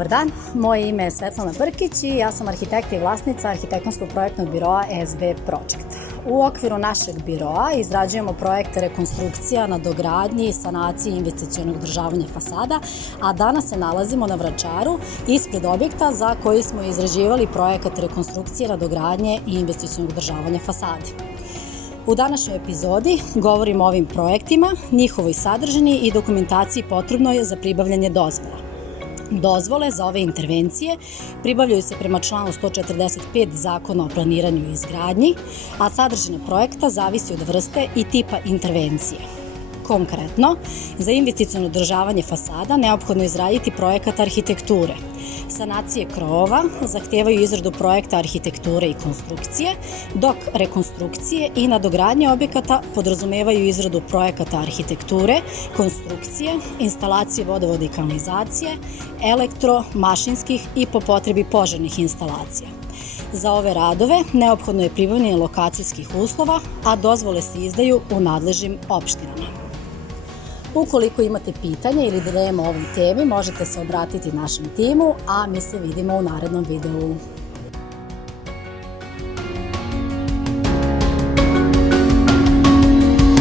Dobar dan, moje ime je Svetlana Brkić i ja sam arhitekta i vlasnica arhitektonskog projektnog biroa SB Project. U okviru našeg biroa izrađujemo projekte rekonstrukcija, nadogradnji, sanacije i investicionog održavanja fasada, a danas se nalazimo na Vračaru ispred objekta za koji smo izrađivali projekat rekonstrukcije, nadogradnje i investicionog održavanja fasade. U današnjoj epizodi govorimo o ovim projektima, njihovoj sadržini i dokumentaciji potrebnoj za pribavljanje dozvola. Dozvole za ove intervencije pribavljaju se prema članu 145 Zakona o planiranju i izgradnji, a sadržina projekta zavisi od vrste i tipa intervencije. Konkretno, za investiciono održavanje fasada neophodno je izraditi projekat arhitekture. Sanacije krovova zahtevaju izradu projekta arhitekture i konstrukcije, dok rekonstrukcije i nadogradnje objekata podrazumevaju izradu projekata arhitekture, konstrukcije, instalacije vodovoda i kanalizacije, elektro, mašinskih i po potrebi požarnih instalacija. Za ove radove neophodno je pribavljanje lokacijskih uslova, a dozvole se izdaju u nadležnim opštinama. Ukoliko imate pitanje ili dileme o ovoj temi, možete se obratiti našem timu, a mi se vidimo u narednom videu.